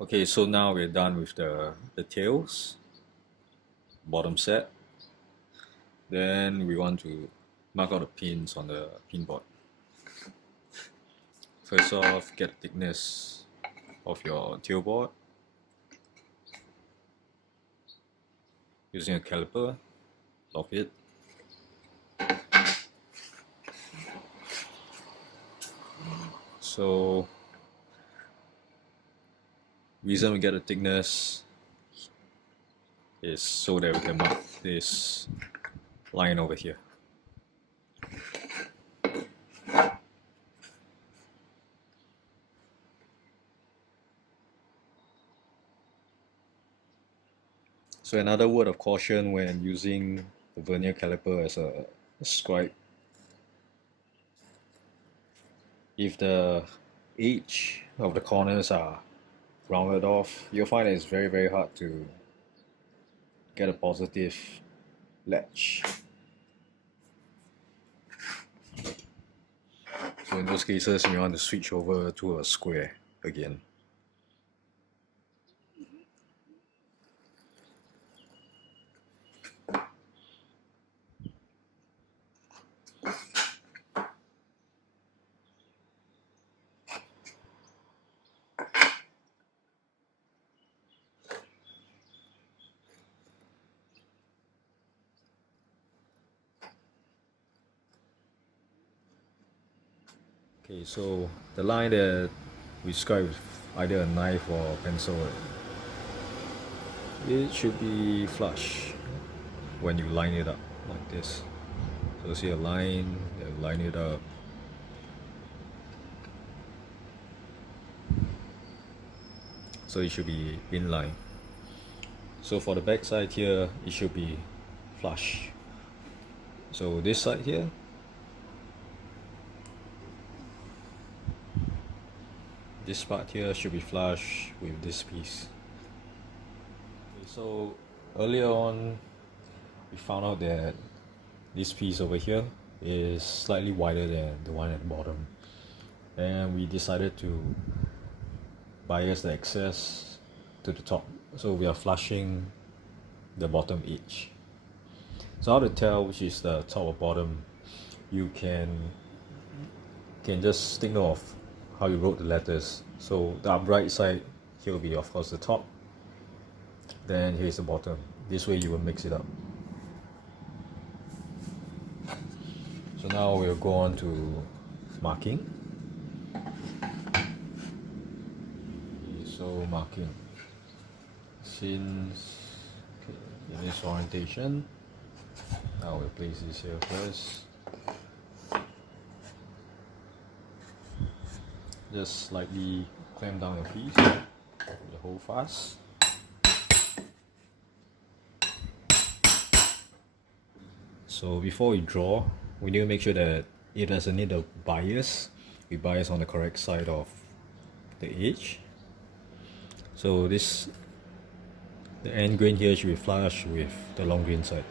Okay, so now we're done with the tails, bottom set. Then we want to mark out the pins on the pin board. First off, get the thickness of your tail board using a caliper, lock it. So, reason we get the thickness is so that we can mark this line over here. So another word of caution when using the vernier caliper as a scribe. If the edge of the corners are rounded off, you'll find that it's very hard to get a positive latch. So in those cases, you want to switch over to a square again. Okay, so the line that we scribe with either a knife or pencil, it should be flush when you line it up like this. So see a line, then line it up. So it should be in line. So for the back side here, it should be flush. So this side here, this part here should be flush with this piece. Okay, so earlier on, we found out that this piece over here is slightly wider than the one at the bottom, and we decided to bias the excess to the top. So we are flushing the bottom edge. So how to tell which is the top or bottom? You can just think of how you wrote the letters. So the upright side here will be of course the top, then here's the bottom. This way you will mix it up. So now we'll go on to marking. So marking, since in this orientation, now we'll place this here first. Just slightly clamp down your piece, you hold fast. So before we draw, we need to make sure that it doesn't need a bias. We bias on the correct side of the edge. So the end grain here should be flush with the long grain side.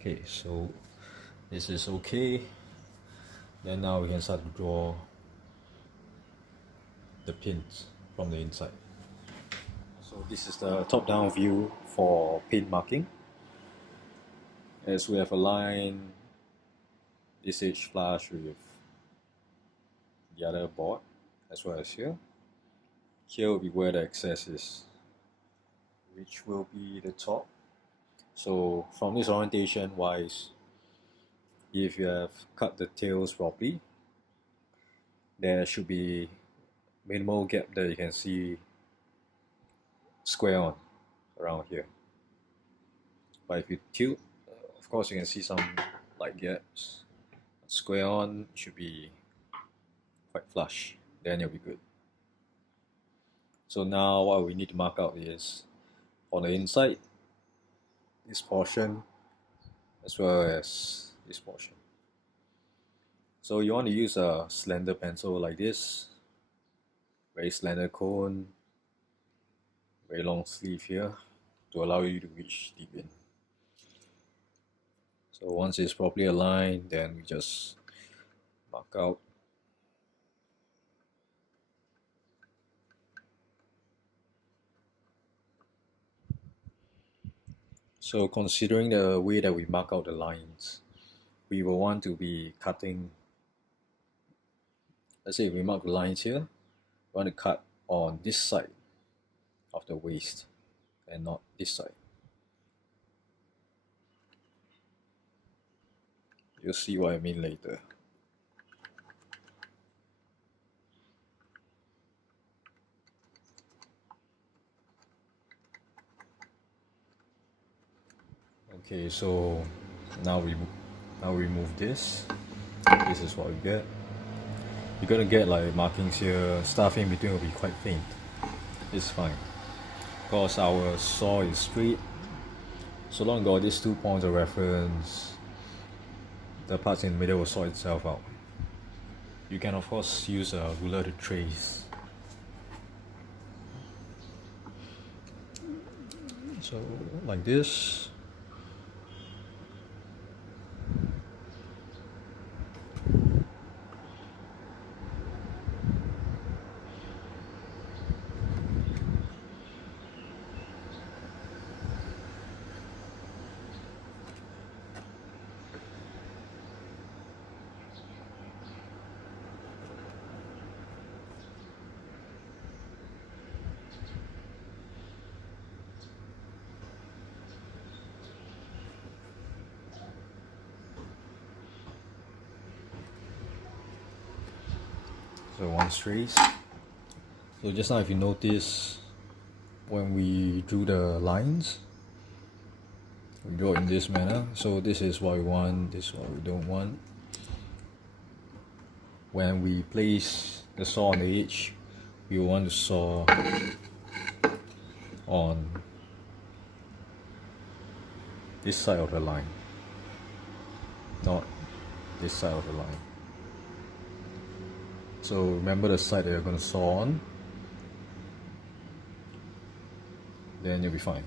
Okay, so this is okay. Then now we can start to draw the pins from the inside. So this is the top-down view for pin marking. As we have aligned this edge flush with the other board, as well as here. Here will be where the excess is, which will be the top. So from this orientation wise, if you have cut the tails properly, there should be minimal gap that you can see square on around here. But if you tilt, of course you can see some light gaps. Square on should be quite flush, then you'll be good. So now what we need to mark out is on the inside, this portion as well as this portion. So you want to use a slender pencil like this, very slender cone, very long sleeve here to allow you to reach deep in. So once it's properly aligned, then we just mark out. So considering the way that we mark out the lines, we will want to be cutting, let's say we mark the lines here, we want to cut on this side of the waist and not this side. You'll see what I mean later. Okay, so now we remove this. This is what we get. You're gonna get like markings here, stuff in between will be quite faint. It's fine, because our saw is straight. So long got these 2 points of reference, the parts in the middle will sort itself out. You can of course use a ruler to trace. So like this. So one trace. So just now if you notice, when we drew the lines, we draw in this manner. So this is what we want, this is what we don't want. When we place the saw on the edge, we want to saw on this side of the line, not this side of the line. So remember the side that you're going to saw on, then you'll be fine.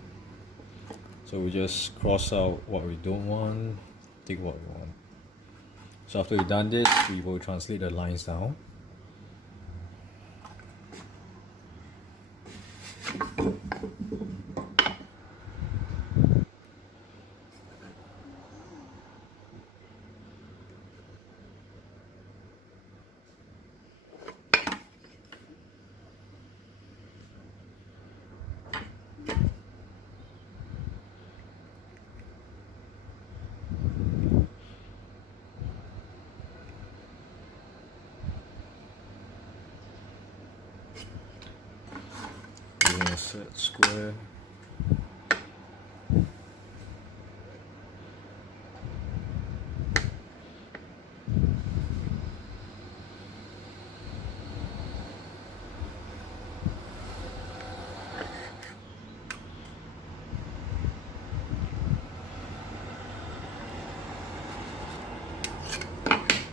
So we just cross out what we don't want, take what we want. So after we've done this, we will translate the lines down. We're going to set square.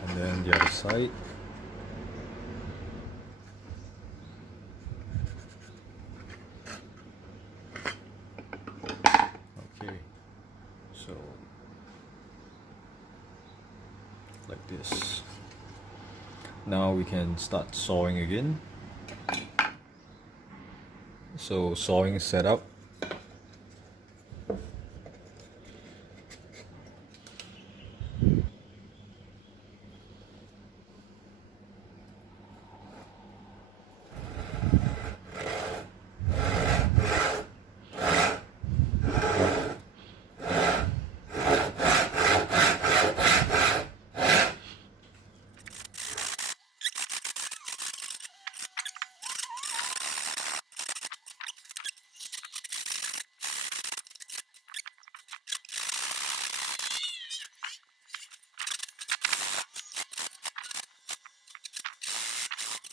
And then the other side. Okay, so like this. Now we can start sawing again. So sawing setup.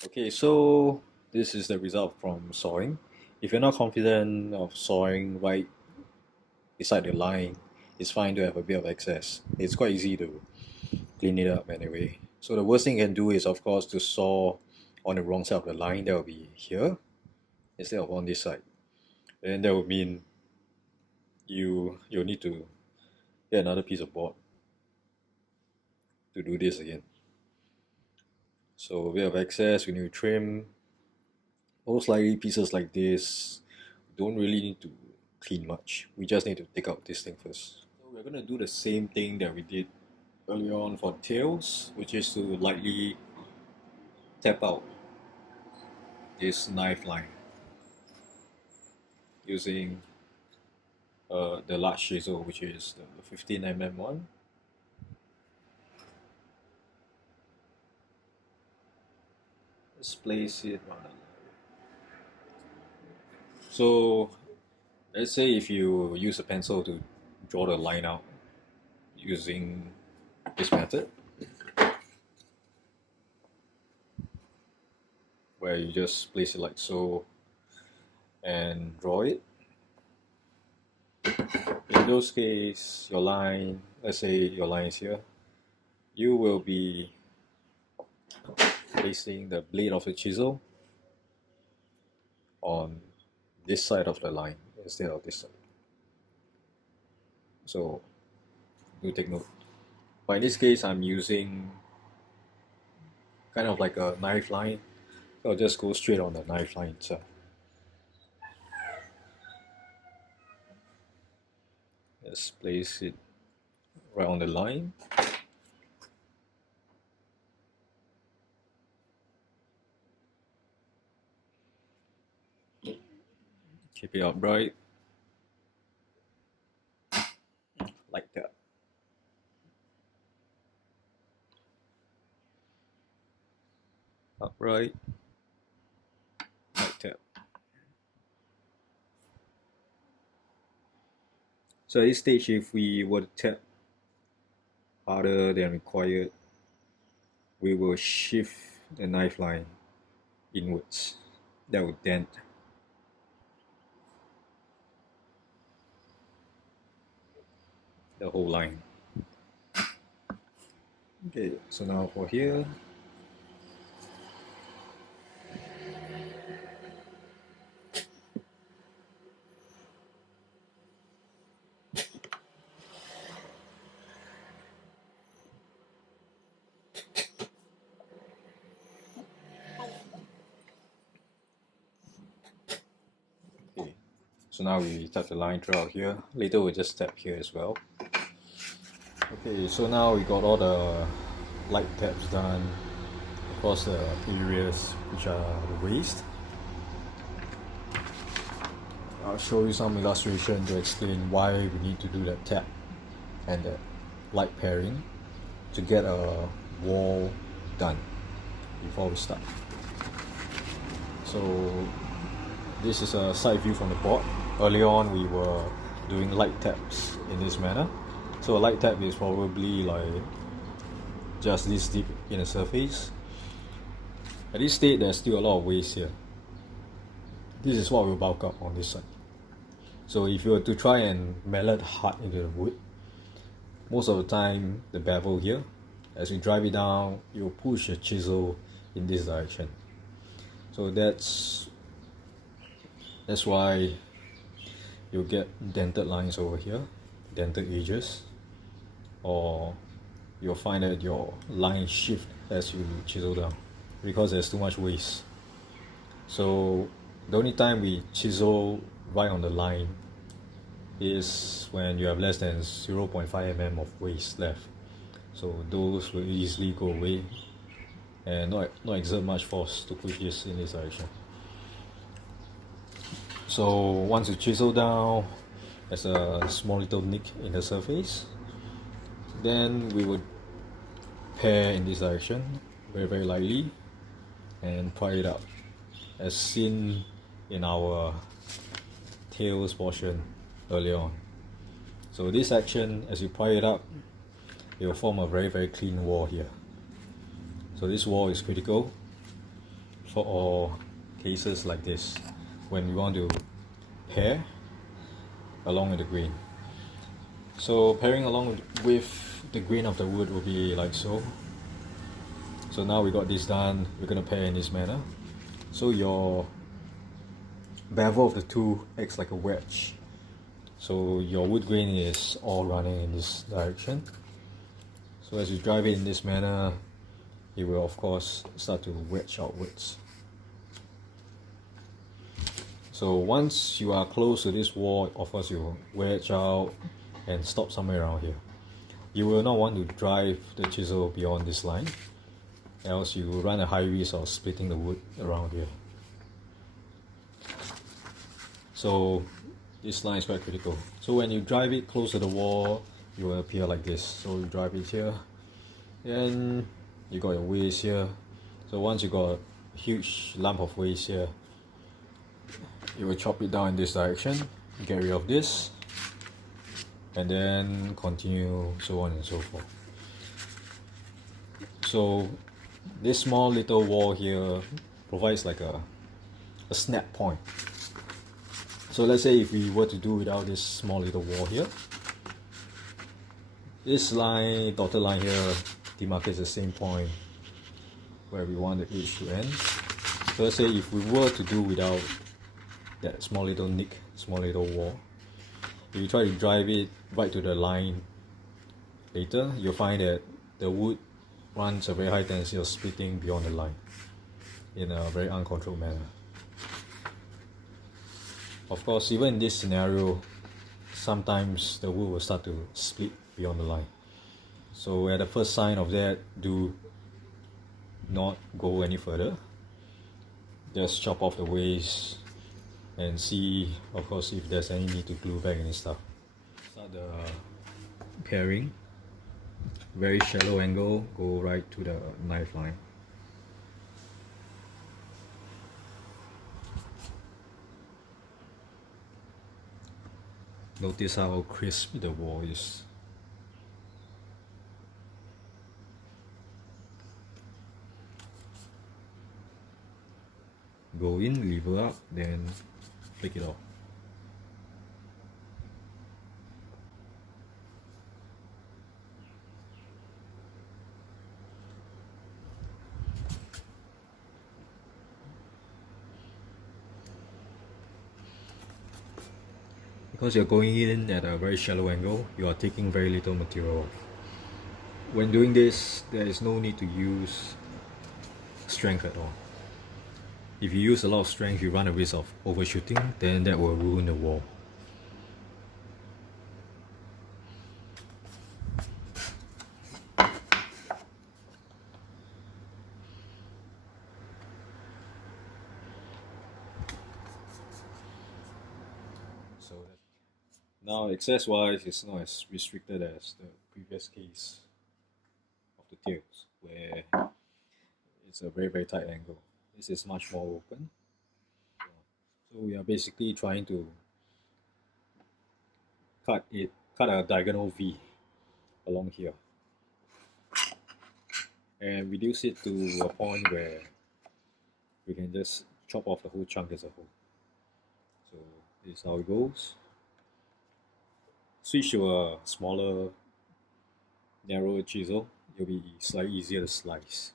Okay, so this is the result from sawing. If you're not confident of sawing right beside the line, it's fine to have a bit of excess. It's quite easy to clean it up anyway. So the worst thing you can do is of course to saw on the wrong side of the line. That will be here instead of on this side. And that would mean you'll need to get another piece of board to do this again. So we have excess, we need to trim. Most likely pieces like this don't really need to clean much. We just need to take out this thing first. So we're gonna do the same thing that we did earlier on for tails, which is to lightly tap out this knife line using the large chisel, which is the 15mm one. Let's place it on the line. So let's say if you use a pencil to draw the line out using this method, where you just place it like so and draw it. In those cases, your line, let's say your line is here, you will be placing the blade of the chisel on this side of the line instead of this side. So do take note. But in this case, I'm using kind of like a knife line, so I'll just go straight on the knife line itself. Just place it right on the line. Keep it upright, like that. Upright, like that. So at this stage, if we were to tap harder than required, we will shift the knife line inwards. That would dent the whole line. Okay, so now for here, okay, so now we tap the line throughout here. Later we'll just tap here as well. Okay, so now we got all the light taps done across the areas which are the waist. I'll show you some illustration to explain why we need to do that tap and that light pairing to get a wall done before we start. So this is a side view from the board. Earlier on we were doing light taps in this manner. So a light tap is probably like just this deep in the surface. At this stage there's still a lot of waste here. This is what will bulk up on this side. So if you were to try and mallet hard into the wood, most of the time the bevel here, as you drive it down, you'll push the chisel in this direction. So that's why you'll get dented lines over here, dented edges, or you'll find that your lines shift as you chisel down because there's too much waste. So the only time we chisel right on the line is when you have less than 0.5 mm of waste left. So those will easily go away and not exert much force to push this in this direction. So once you chisel down, there's a small little nick in the surface. Then we would pair in this direction very lightly and pry it up, as seen in our tails portion earlier on. So this action, as you pry it up, it will form a very clean wall here. So this wall is critical for all cases like this when we want to pair along with the grain. So pairing along with the grain of the wood will be like so. So now we got this done, we're going to pair in this manner. So your bevel of the two acts like a wedge. So your wood grain is all running in this direction. So as you drive it in this manner, it will of course start to wedge outwards. So once you are close to this wall, of course you will wedge out and stop somewhere around here. You will not want to drive the chisel beyond this line, else you will run a high risk of splitting the wood around here. So this line is quite critical. So when you drive it close to the wall, it will appear like this. So you drive it here, and you got your waste here. So once you got a huge lump of waste here, you will chop it down in this direction, get rid of this, and then continue so on and so forth. So this small little wall here provides like a snap point. So let's say if we were to do without this small little wall here, this line, dotted line here, demarcates the same point where we want the edge to end. So let's say if we were to do without that small little nick, small little wall, if you try to drive it right to the line later, you'll find that the wood runs a very high tendency of splitting beyond the line in a very uncontrolled manner. Of course, even in this scenario, sometimes the wood will start to split beyond the line. So at the first sign of that, do not go any further. Just chop off the waste and see, of course, if there's any need to glue back any stuff. Start the paring. Very shallow angle, go right to the knife line. Notice how crisp the wall is. Go in, lever up, then flick it off. Because you're going in at a very shallow angle, you are taking very little material off. When doing this, there is no need to use strength at all. If you use a lot of strength, you run a risk of overshooting, then that will ruin the wall. So now access wise, it's not as restricted as the previous case of the tails, where it's a very tight angle. This is much more open. So we are basically trying to cut a diagonal V along here and reduce it to a point where we can just chop off the whole chunk as a whole. So this is how it goes. Switch to a smaller, narrower chisel, it'll be slightly easier to slice.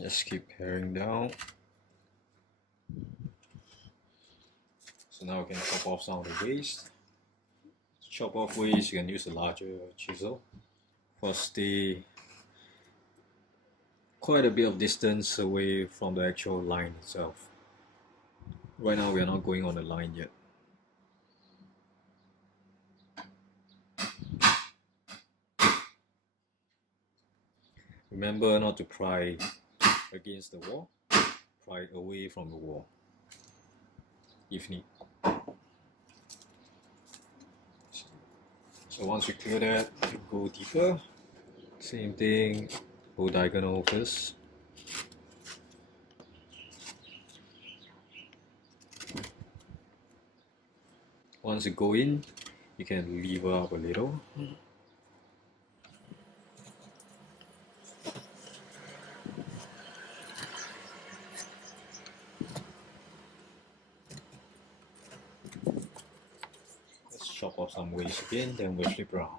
Just keep paring down. So now we can chop off some of the waste. To chop off waste, you can use a larger chisel. First, stay quite a bit of distance away from the actual line itself. Right now we are not going on the line yet. Remember not to pry against the wall, pry away from the wall if need. So once we clear that, go deeper. Same thing, go diagonal first. Once you go in, you can lever up a little. Let's chop off some waste again, then we'll flip around.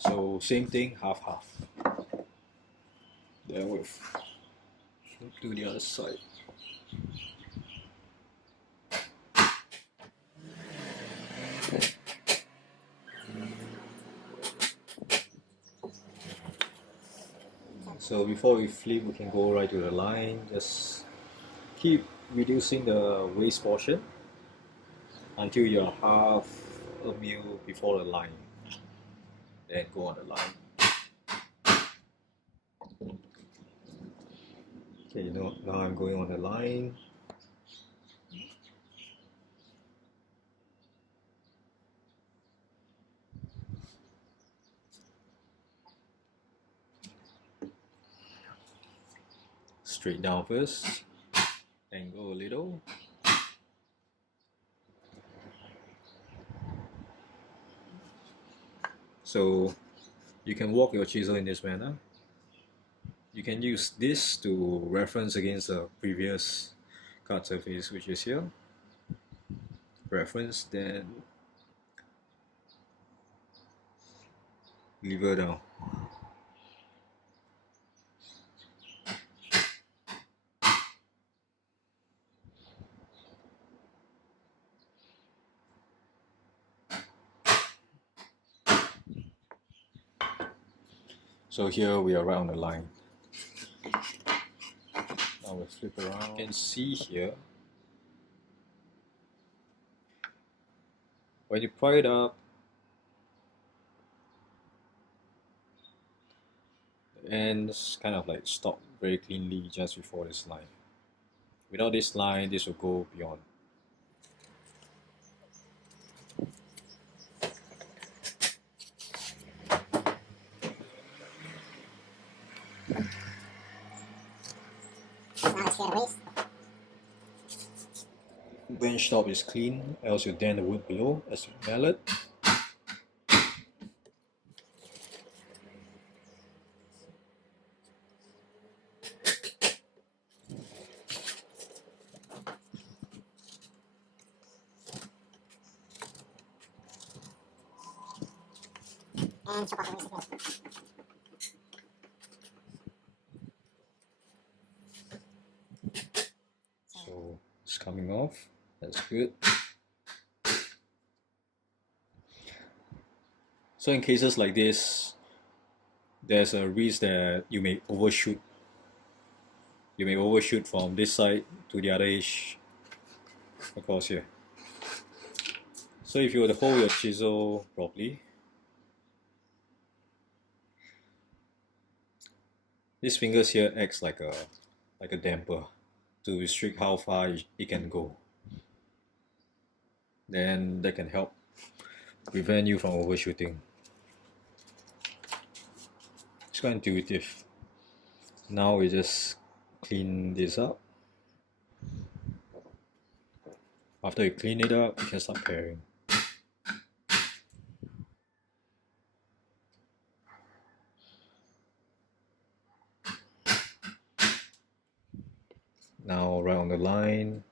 So same thing, half. Then we'll flip to the other side. So before we flip, we can go right to the line. Just keep reducing the waist portion until you're half a mil before the line. Then go on the line. Okay, now I'm going on the line. Straight down first, then go a little. So you can walk your chisel in this manner. You can use this to reference against the previous cut surface, which is here. Reference, then lever down. So here we are right on the line. Now we'll flip around. You can see here, when you pry it up, the ends kind of like stop very cleanly just before this line. Without this line, this will go beyond. Bench top is clean, else you dent the wood below as you mallet. And chop off the waste. So it's coming off. That's good. So in cases like this, there's a risk that you may overshoot. You may overshoot from this side to the other edge across here. So if you were to hold your chisel properly, these fingers here acts like a damper to restrict how far it can go. Then that can help prevent you from overshooting. It's quite intuitive. Now we just clean this up. After you clean it up, you can start pairing. Now right on the line.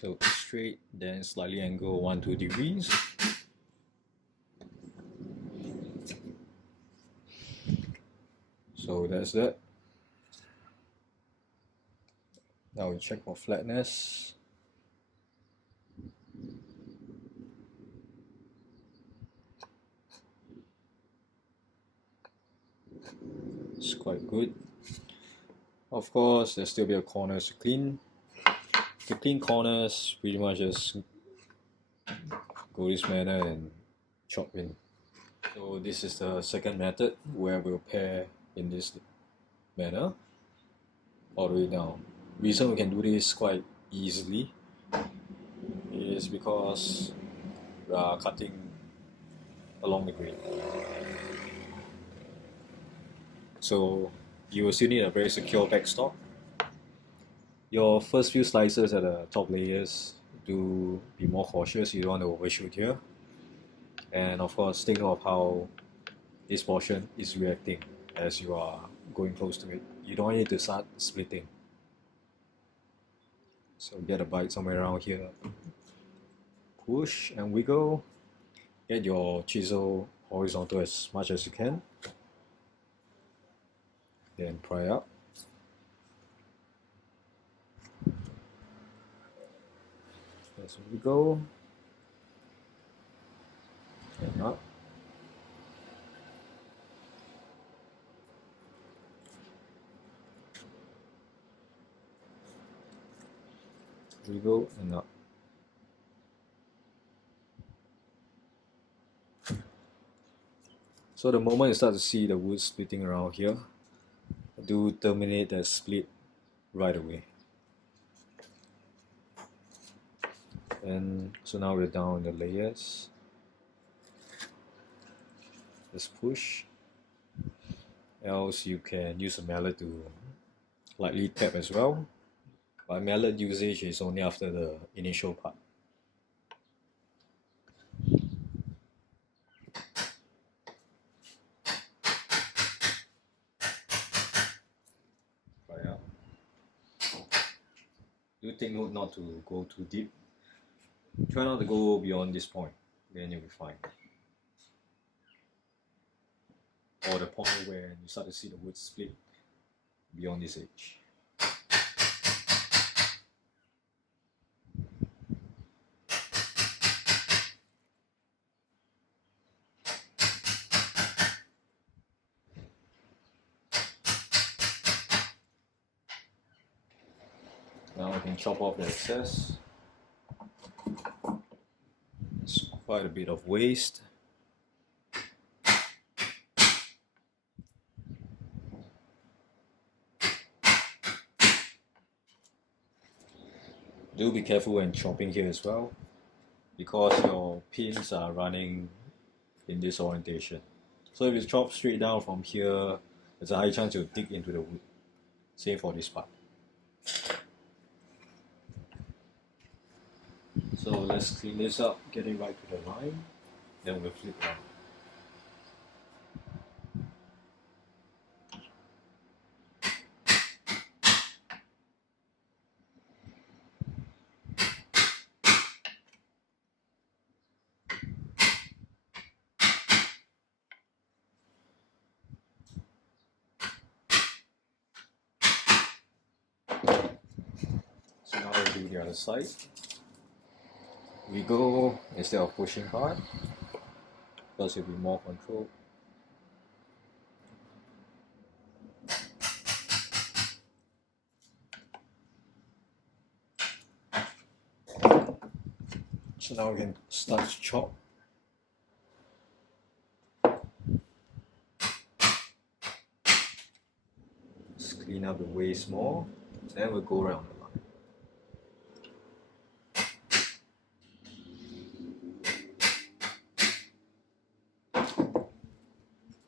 So straight, then slightly angle 1-2 degrees. So that's that. Now we check for flatness. It's quite good. Of course, there's still be a corners to clean. To clean corners, pretty much just go this manner and chop in. So this is the second method where we'll pair in this manner all the way down. Reason we can do this quite easily is because we are cutting along the grain. So you will still need a very secure backstop. Your first few slices at the top layers, do be more cautious. You don't want to overshoot here. And of course, take note of how this portion is reacting as you are going close to it. You don't want it to start splitting. So get a bite somewhere around here. Push and wiggle. Get your chisel horizontal as much as you can. Then pry up. As we go. And up. Wiggle and up. So the moment you start to see the wood splitting around here, do terminate that split right away. And so now we're down the layers. Just push. Else you can use a mallet to lightly tap as well. But mallet usage is only after the initial part. Try out. Do take note not to go too deep. Try not to go beyond this point, then you'll be fine. Or the point where you start to see the wood split beyond this edge. Now I can chop off the excess. It's quite a bit of waste. Do be careful when chopping here as well, because your pins are running in this orientation. So if you chop straight down from here, there's a high chance you'll dig into the wood. Same for this part. So let's clean this up, get it right to the line, then we'll flip around. So now we'll do the other side. We go instead of pushing hard, because you'll be more controlled. So now we can start to chop. Just clean up the waste more, then we'll go around the line.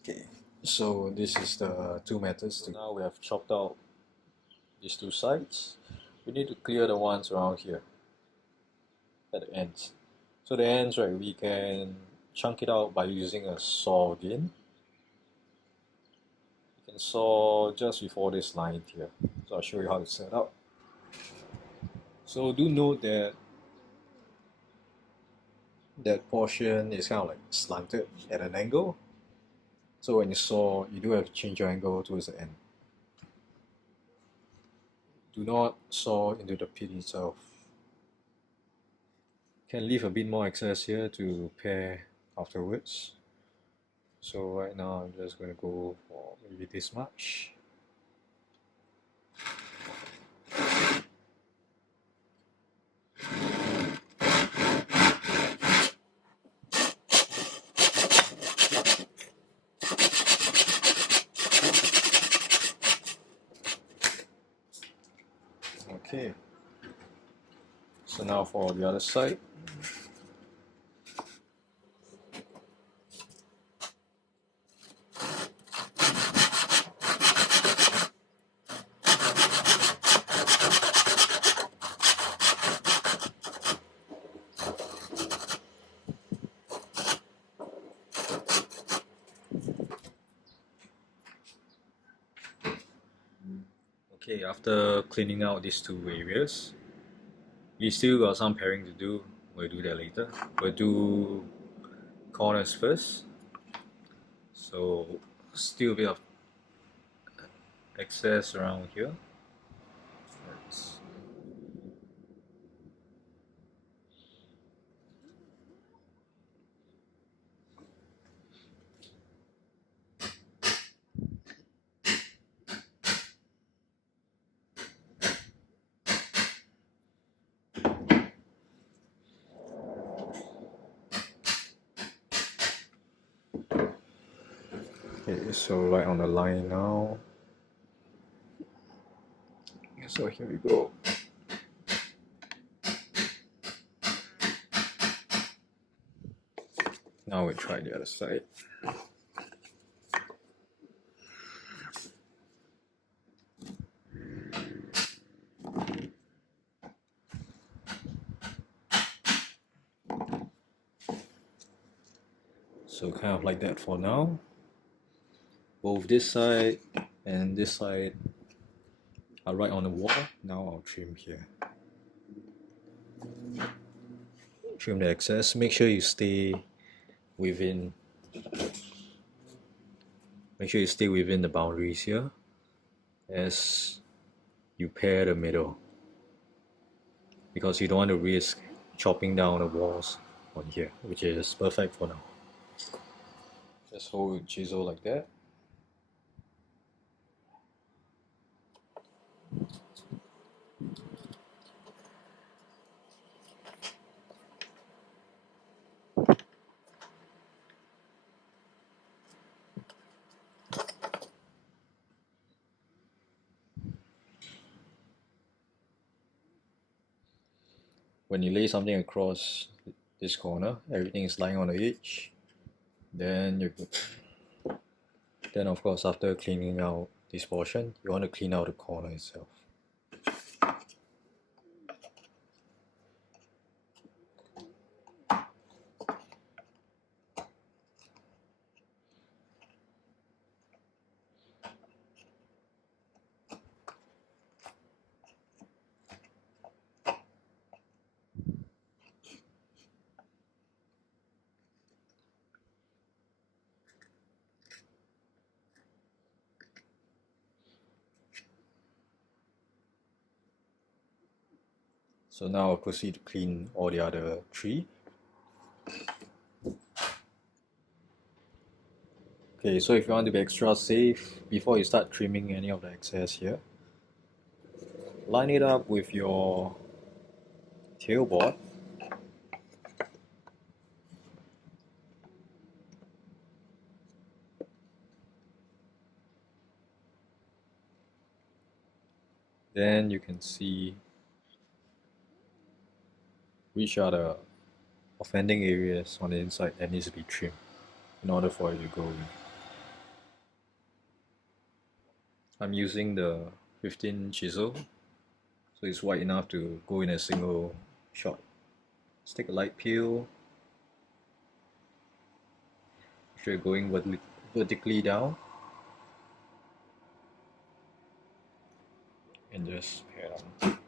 Okay, so this is the two methods. Now we have chopped out these two sides. We need to clear the ones around here at the ends. So the ends, right, we can chunk it out by using a saw again. You can saw just before this line here. So I'll show you how to set up. So do note that that portion is kind of like slanted at an angle. So when you saw, you do have to change your angle towards the end. Do not saw into the pit itself. Can leave a bit more excess here to pair afterwards. So right now I'm just going to go for maybe this much. Okay, so now for the other side. Okay, after cleaning out these two areas, we still got some pairing to do. We'll do that later. We'll do corners first. So still a bit of excess around here. Let's Okay, so right on the line now. So here we go. Now we try the other side. So kind of like that for now. Both this side and this side are right on the wall. Now I'll trim here. Trim the excess. Make sure you stay within the boundaries here as you pair the middle, because you don't want to risk chopping down the walls on here, which is perfect for now. Just hold chisel like that. When you lay something across this corner, everything is lying on the edge, then you're good. Then of course, after cleaning out this portion, you want to clean out the corner itself. So now I'll proceed to clean all the other three. Okay, so if you want to be extra safe, before you start trimming any of the excess here, line it up with your tailboard. Then you can see which are the offending areas on the inside that needs to be trimmed in order for it to go in. I'm using the 15 chisel, so it's wide enough to go in a single shot. Let's take a light peel. Make sure you're going vertically down, and just pair down.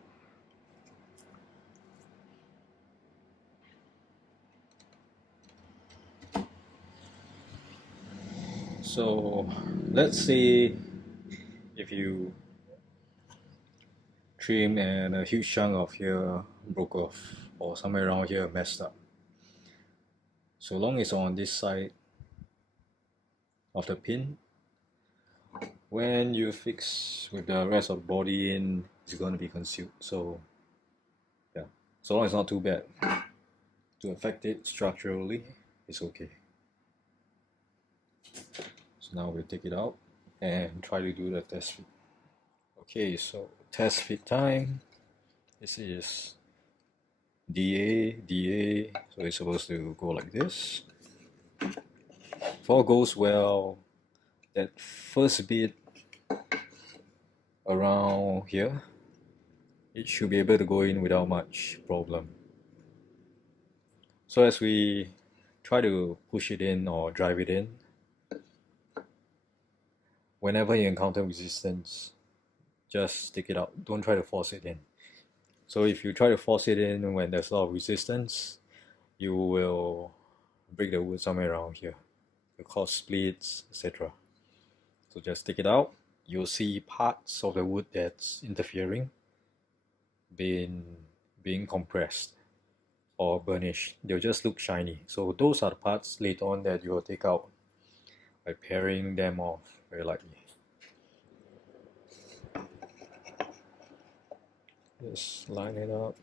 So let's say if you trim and a huge chunk of here broke off, or somewhere around here messed up, so long as it's on this side of the pin, when you fix with the rest of the body in, it's going to be concealed. So yeah, so long as it's not too bad to affect it structurally, it's okay. So now we'll take it out and try to do the test fit. Okay, so test fit time. This is DA, so it's supposed to go like this. If all goes well, that first bit around here, it should be able to go in without much problem. So as we try to push it in or drive it in, whenever you encounter resistance, just take it out. Don't try to force it in. So if you try to force it in when there's a lot of resistance, you will break the wood somewhere around here. It'll cause splits, etc. So just take it out. You'll see parts of the wood that's interfering being compressed or burnished. They'll just look shiny. So those are the parts later on that you will take out by paring them off very lightly. Just line it up.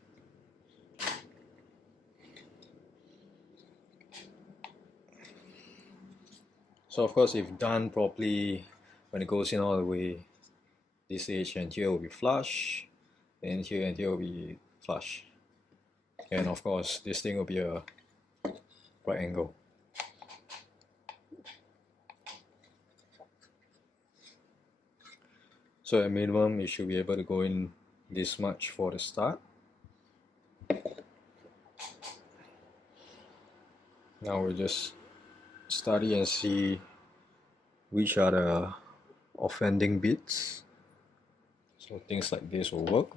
So of course, if done properly, when it goes in all the way, this edge and here will be flush, and here will be flush. And of course, this thing will be a right angle. So at minimum, you should be able to go in this much for the start. Now we'll just study and see which are the offending bits. So things like this will work.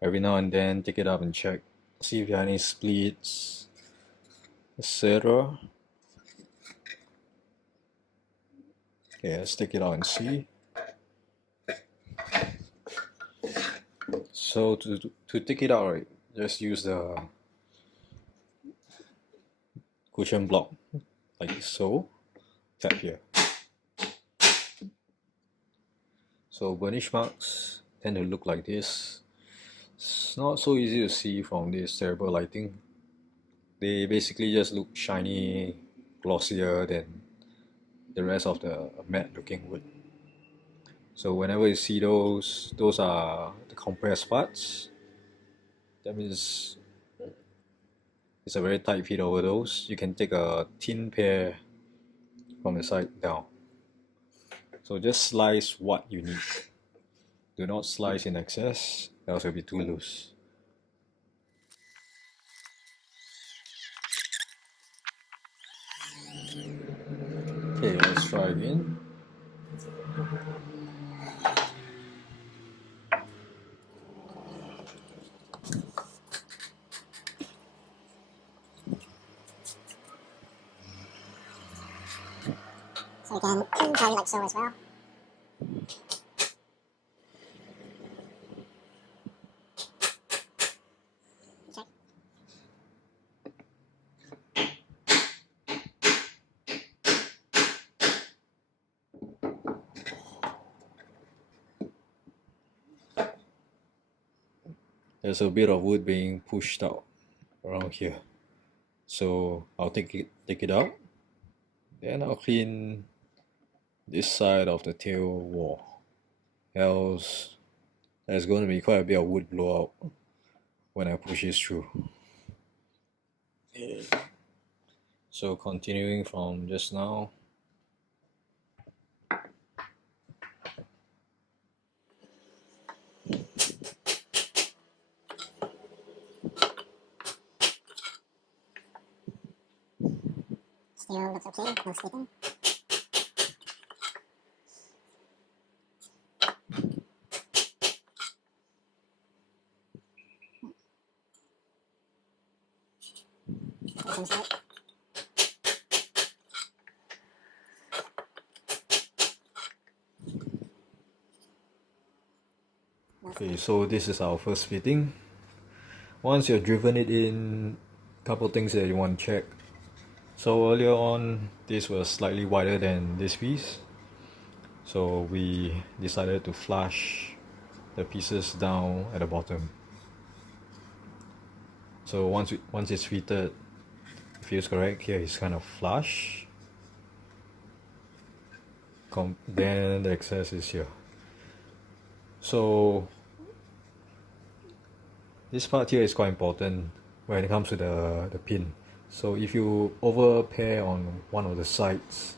Every now and then, take it up and check. See if there are any splits, etc. Okay, let's take it out and see. So to take it out, right, just use the cushion block like so. Tap here. So burnish marks tend to look like this. It's not so easy to see from this terrible lighting. They basically just look shiny, glossier than the rest of the matte looking wood. So whenever you see those are the compressed parts. That means it's a very tight fit over those. You can take a thin pair from the side down. So just slice what you need. Do not slice in excess, else it will be too loose. Okay, let's try again. So again, carry like so as well. Check. There's a bit of wood being pushed out around here. So I'll take it out. Then I'll clean this side of the tail wall. Else there's going to be quite a bit of wood blowout when I push this through. Okay. So continuing from just now. Still looks okay, no slipping. Some slip. Okay, so this is our first fitting. Once you've driven it in, couple things that you want to check. So earlier on, this was slightly wider than this piece. So we decided to flush the pieces down at the bottom. So once it's fitted, it feels correct. Here it's kind of flush. Then the excess is here. So this part here is quite important when it comes to the pin. So if you over pair on one of the sides,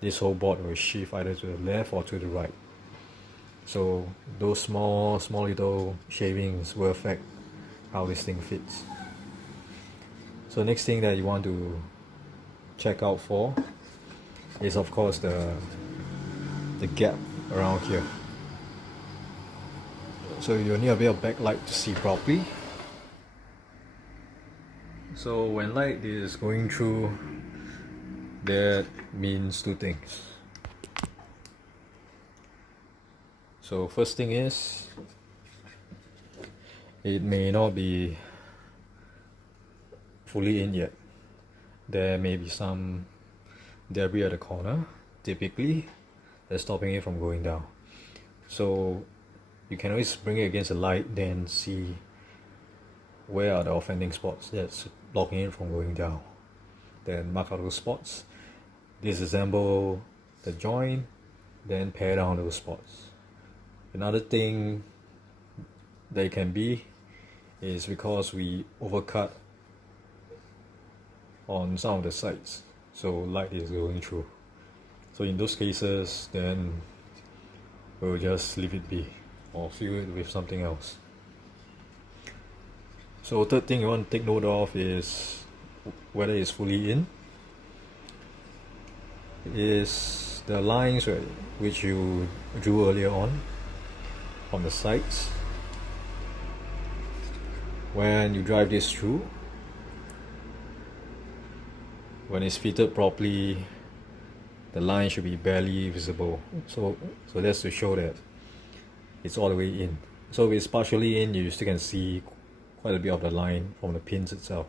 this whole board will shift either to the left or to the right. So those small little shavings will affect how this thing fits. So next thing that you want to check out for is of course the gap around here. So you need a bit of backlight to see properly. So when light is going through, that means two things. So first thing is, it may not be fully in yet. There may be some debris at the corner, typically, that's stopping it from going down. So you can always bring it against the light, then see where are the offending spots that's blocking it from going down. Then mark out those spots, disassemble the joint, then pare down those spots. Another thing that it can be is because we overcut on some of the sides, so light is going through. So in those cases, then we'll just leave it be or fill it with something else. So third thing you want to take note of is whether it's fully in. Is the lines which you drew earlier on the sides. When you drive this through, when it's fitted properly, the line should be barely visible. So that's to show that it's all the way in. So if it's partially in, you still can see quite a bit of the line from the pins itself.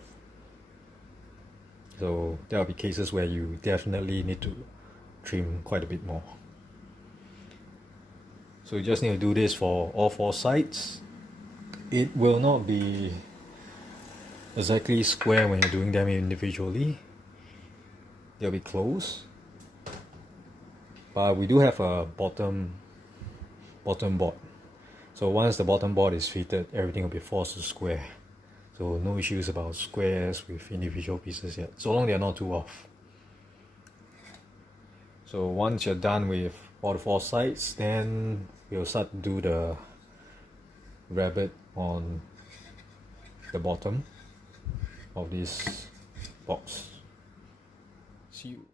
So there will be cases where you definitely need to trim quite a bit more. So you just need to do this for all four sides. It will not be exactly square when you're doing them individually. They'll be close. But we do have a bottom board. So once the bottom board is fitted, everything will be forced to square. So no issues about squares with individual pieces yet, so long they're not too off. So once you're done with all the four sides, then we'll start to do the rabbet on the bottom of this box. See you.